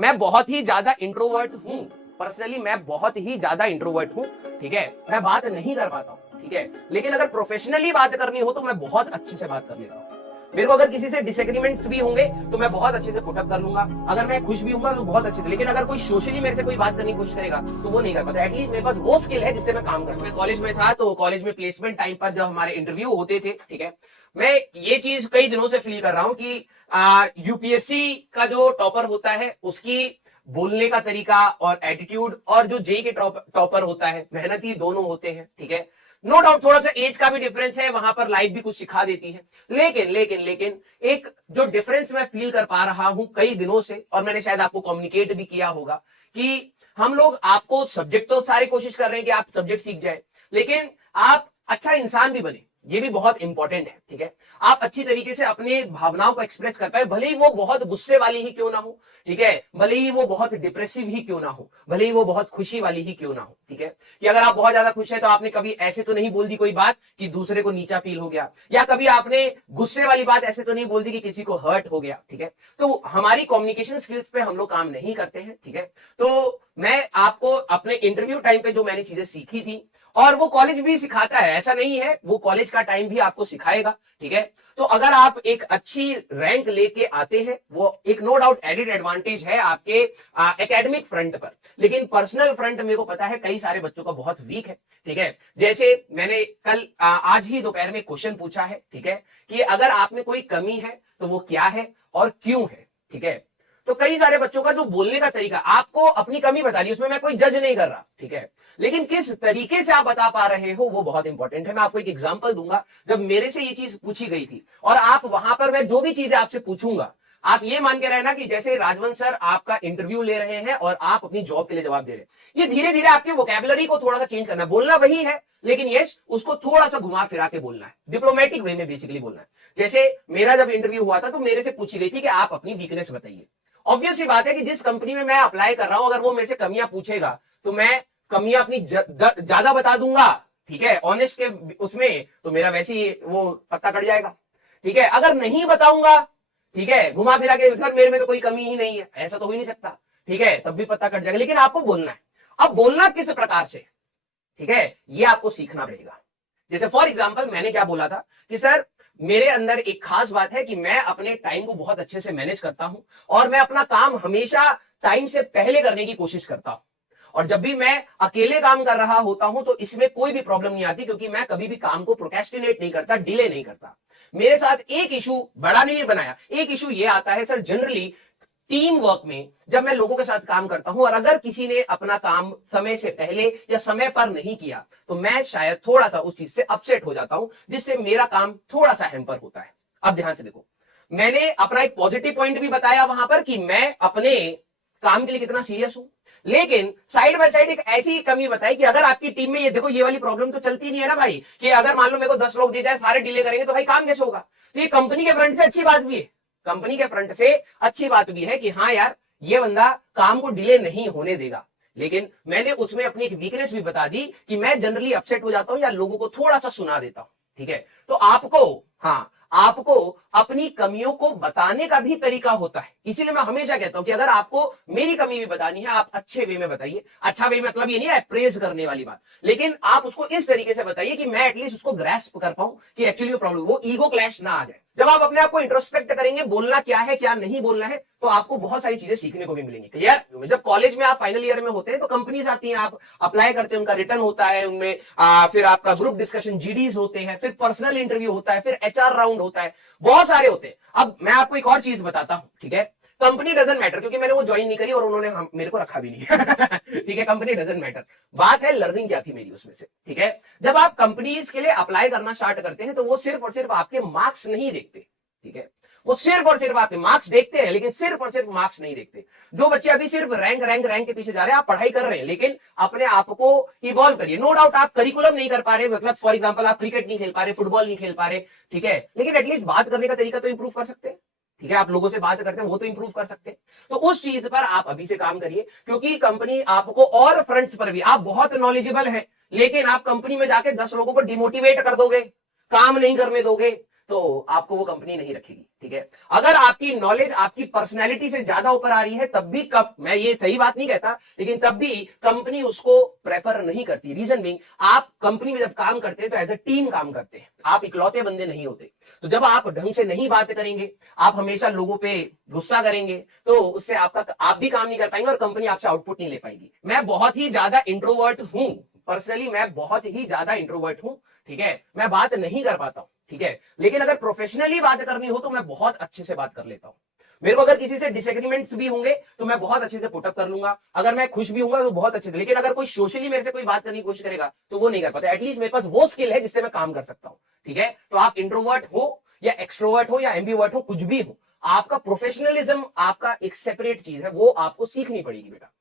मैं बहुत ही ज्यादा इंट्रोवर्ट हूं, पर्सनली मैं बहुत ही ज्यादा इंट्रोवर्ट हूं, ठीक है, मैं बात नहीं कर पाता हूं, ठीक है, लेकिन अगर प्रोफेशनली बात करनी हो तो मैं बहुत अच्छे से बात कर लेता हूं। मेरे को अगर किसी से डिसएग्रीमेंट्स भी होंगे तो मैं बहुत अच्छे से पुटअप कर लूंगा, अगर मैं खुश भी हूंगा तो बहुत अच्छे से, लेकिन अगर कोई सोशली मेरे से कोई बात करने की कोशिश करेगा तो वो नहीं कर पाता। एटलीस्ट मेरे पास वो स्किल है जिससे मैं काम कर सकता हूं। कॉलेज में था तो कॉलेज में प्लेसमेंट टाइम पर जब हमारे इंटरव्यू होते थे, ठीक है, मैं ये चीज कई दिनों से फील कर रहा हूं कि यूपीएससी का जो टॉपर होता है उसकी बोलने का तरीका और एटीट्यूड, और जो जेई के टॉपर होता है, मेहनती दोनों होते हैं, ठीक है, नो डाउट थोड़ा सा एज का भी डिफरेंस है, वहां पर लाइफ भी कुछ सिखा देती है, लेकिन लेकिन लेकिन एक जो डिफरेंस मैं फील कर पा रहा हूं कई दिनों से, और मैंने शायद आपको कम्युनिकेट भी किया होगा कि हम लोग आपको सब्जेक्ट तो सारी कोशिश कर रहे हैं कि आप सब्जेक्ट सीख जाए, लेकिन आप अच्छा इंसान भी बने, ये भी बहुत इंपॉर्टेंट है, ठीक है, आप अच्छी तरीके से अपने भावनाओं को एक्सप्रेस कर पाए, भले ही वो बहुत गुस्से वाली ही क्यों ना हो, ठीक है, भले ही वो बहुत डिप्रेसिव ही क्यों ना हो, भले ही वो बहुत खुशी वाली ही क्यों ना हो, ठीक है, कि अगर आप बहुत ज्यादा खुश है तो आपने कभी ऐसे तो नहीं बोल दी कोई बात कि दूसरे को नीचा फील हो गया, या कभी आपने गुस्से वाली बात ऐसे तो नहीं बोल दी कि किसी को हर्ट हो गया, ठीक है, तो हमारी कम्युनिकेशन स्किल्स पे हम लोग काम नहीं करते हैं, ठीक है, तो मैं आपको अपने इंटरव्यू टाइम पे जो मैंने चीजें सीखी थी, और वो कॉलेज भी सिखाता है, ऐसा नहीं है, वो कॉलेज का टाइम भी आपको सिखाएगा, ठीक है, तो अगर आप एक अच्छी रैंक लेके आते हैं, वो एक नो डाउट एडिड एडवांटेज है आपके एकेडमिक फ्रंट पर, लेकिन पर्सनल फ्रंट मेरे को पता है कई सारे बच्चों का बहुत वीक है, ठीक है, जैसे मैंने कल आज ही दोपहर में क्वेश्चन पूछा है, ठीक है, कि अगर आप में कोई कमी है तो वो क्या है और क्यों है, ठीक है, तो कई सारे बच्चों का जो बोलने का तरीका, आपको अपनी कमी बतानी है, उसमें मैं कोई जज नहीं कर रहा, ठीक है, लेकिन किस तरीके से आप बता पा रहे हो वो बहुत इंपॉर्टेंट है। मैं आपको एक एग्जांपल दूंगा, जब मेरे से ये चीज पूछी गई थी, और आप वहां पर मैं जो भी चीजें आपसे पूछूंगा, आप ये मान के रहना कि जैसे राजवंश सर आपका इंटरव्यू ले रहे हैं और आप अपनी जॉब के लिए जवाब दे रहे हैं, ये धीरे धीरे आपके वोकैबुलरी को थोड़ा सा चेंज करना है, बोलना वही है लेकिन यस उसको थोड़ा सा घुमा फिरा के बोलना है, डिप्लोमेटिक वे में बेसिकली बोलना है। जैसे मेरा जब इंटरव्यू हुआ था तो मेरे से पूछी गई थी कि आप अपनी वीकनेस बताइए। ऑब्वियस सी बात है कि जिस कंपनी में मैं अप्लाई कर रहा हूं, अगर वो मेरे से कमियां पूछेगा तो मैं कमियां अपनी ज्यादा बता दूंगा, ठीक है, ऑनेस्ट के उसमें तो मेरा वैसे ही वो पत्ता कट जाएगा, ठीक है, अगर नहीं बताऊंगा, ठीक है, घुमा फिरा के सर मेरे में तो कोई कमी ही नहीं है, ऐसा तो हो ही नहीं सकता, ठीक है, तब भी पत्ता कट जाएगा, लेकिन आपको बोलना है। अब बोलना किस प्रकार से, ठीक है, ये आपको सीखना पड़ेगा। जैसे फॉर एग्जाम्पल मैंने क्या बोला था कि सर मेरे अंदर एक खास बात है कि मैं अपने टाइम को बहुत अच्छे से मैनेज करता हूं, और मैं अपना काम हमेशा टाइम से पहले करने की कोशिश करता हूं, और जब भी मैं अकेले काम कर रहा होता हूं तो इसमें कोई भी प्रॉब्लम नहीं आती, क्योंकि मैं कभी भी काम को प्रोक्रेस्टिनेट नहीं करता, डिले नहीं करता। मेरे साथ एक इशू बड़ा नहीं बनाया, एक इशू ये आता है सर जनरली टीम वर्क में, जब मैं लोगों के साथ काम करता हूं और अगर किसी ने अपना काम समय से पहले या समय पर नहीं किया तो मैं शायद थोड़ा सा उस चीज से अपसेट हो जाता हूं, जिससे मेरा काम थोड़ा सा हैम्पर होता है। अब ध्यान से देखो, मैंने अपना एक पॉजिटिव पॉइंट भी बताया वहां पर कि मैं अपने काम के लिए कितना सीरियस हूं, लेकिन साइड बाय साइड एक ऐसी कमी बताई कि अगर आपकी टीम में ये देखो ये वाली प्रॉब्लम तो चलती नहीं है ना भाई, कि अगर मान लो मेरे को 10 लोग दिए जाए सारे डिले करेंगे तो भाई काम कैसे होगा। तो ये कंपनी के फ्रंट से अच्छी बात भी है, कंपनी के फ्रंट से अच्छी बात भी है कि हाँ यार ये बंदा काम को डिले नहीं होने देगा, लेकिन मैंने उसमें अपनी एक वीकनेस भी बता दी कि मैं जनरली अपसेट हो जाता हूं या लोगों को थोड़ा सा सुना देता हूं, ठीक है, तो आपको, हाँ, आपको अपनी कमियों को बताने का भी तरीका होता है, इसीलिए मैं हमेशा कहता हूं कि अगर आपको मेरी कमी भी बतानी है आप अच्छे वे में बताइए। अच्छा वे मतलब ये नहीं है प्रेज करने वाली बात, लेकिन आप उसको इस तरीके से बताइए कि मैं एटलीस्ट उसको ग्रैस्प कर पाऊं कि एक्चुअली वो प्रॉब्लम, वो ईगो क्लैश ना आ जाए। जब आप अपने आप को इंट्रोस्पेक्ट करेंगे, बोलना क्या है क्या नहीं बोलना है, तो आपको बहुत सारी चीजें सीखने को भी मिलेंगी। क्लियर। जब कॉलेज में आप फाइनल ईयर में होते हैं तो कंपनीज आती हैं, आप अप्लाई करते हैं, उनका रिटर्न होता है, उनमें फिर आपका ग्रुप डिस्कशन जीडीज होते हैं, फिर पर्सनल इंटरव्यू होता है, फिर एचआर राउंड होता है, बहुत सारे होते हैं। अब मैं आपको एक और चीज बताता हूं, ठीक है, कंपनी डजंट मैटर, क्योंकि मैंने वो ज्वाइन नहीं करी और उन्होंने मेरे को रखा भी नहीं ठीक है, कंपनी डजंट मैटर, बात है लर्निंग क्या थी मेरी उसमें से, ठीक है। जब आप कंपनीज के लिए अप्लाई करना स्टार्ट करते हैं तो वो सिर्फ और सिर्फ आपके मार्क्स नहीं देखते, ठीक है, वो सिर्फ और सिर्फ आपके मार्क्स देखते हैं, लेकिन सिर्फ और सिर्फ मार्क्स नहीं देखते। जो बच्चे अभी सिर्फ रैंक रैंक रैंक के पीछे जा रहे हैं, आप पढ़ाई कर रहे हैं लेकिन अपने आप को इवॉल्व करिए। नो डाउट आप करिकुलम नहीं कर पा रहे, मतलब फॉर एग्जांपल आप क्रिकेट नहीं खेल पा रहे, फुटबॉल नहीं खेल पा रहे, ठीक है, लेकिन एटलीस्ट बात करने का तरीका तो इंप्रूव कर सकते हैं, ठीक है, आप लोगों से बात करते हैं वो तो इंप्रूव कर सकते हैं। तो उस चीज पर आप अभी से काम करिए, क्योंकि कंपनी आपको और फ्रंट्स पर भी, आप बहुत नॉलेजेबल हैं लेकिन आप कंपनी में जाके 10 लोगों को डिमोटिवेट कर दोगे, काम नहीं करने दोगे, तो आपको वो कंपनी नहीं रखेगी, ठीक है। अगर आपकी नॉलेज आपकी पर्सनैलिटी से ज्यादा ऊपर आ रही है तब भी कब, मैं ये सही बात नहीं कहता, लेकिन तब भी कंपनी उसको प्रेफर नहीं करती। रीजन बीइंग, आप कंपनी में जब काम करते हैं तो एज अ टीम काम करते हैं, आप इकलौते बंदे नहीं होते। तो जब आप ढंग से नहीं बात करेंगे, आप हमेशा लोगों पे गुस्सा करेंगे, तो उससे आपका आप भी काम नहीं कर पाएंगे और कंपनी आपसे आउटपुट नहीं ले पाएगी। मैं बहुत ही ज्यादा इंट्रोवर्ट हूं, पर्सनली मैं बहुत ही ज्यादा इंट्रोवर्ट हूं, ठीक है। मैं बात नहीं कर पाता हूं, ठीक है, लेकिन अगर प्रोफेशनली बात करनी हो तो मैं बहुत अच्छे से बात कर लेता हूं। मेरे को अगर किसी से डिसएग्रीमेंट्स भी होंगे तो मैं बहुत अच्छे से पुटअप कर लूंगा, अगर मैं खुश भी हूंगा तो बहुत अच्छे से। लेकिन अगर कोई सोशली मेरे से कोई बात करने की कोशिश करेगा तो वो नहीं कर पाता। एटलीस्ट मेरे पास वो स्किल है जिससे मैं काम कर सकता हूं, ठीक है। तो आप इंट्रोवर्ट हो या एक्सट्रोवर्ट हो या एम्बीवर्ट हो, कुछ भी हो, आपका प्रोफेशनलिज्म आपका एक सेपरेट चीज है, वो आपको सीखनी पड़ेगी बेटा।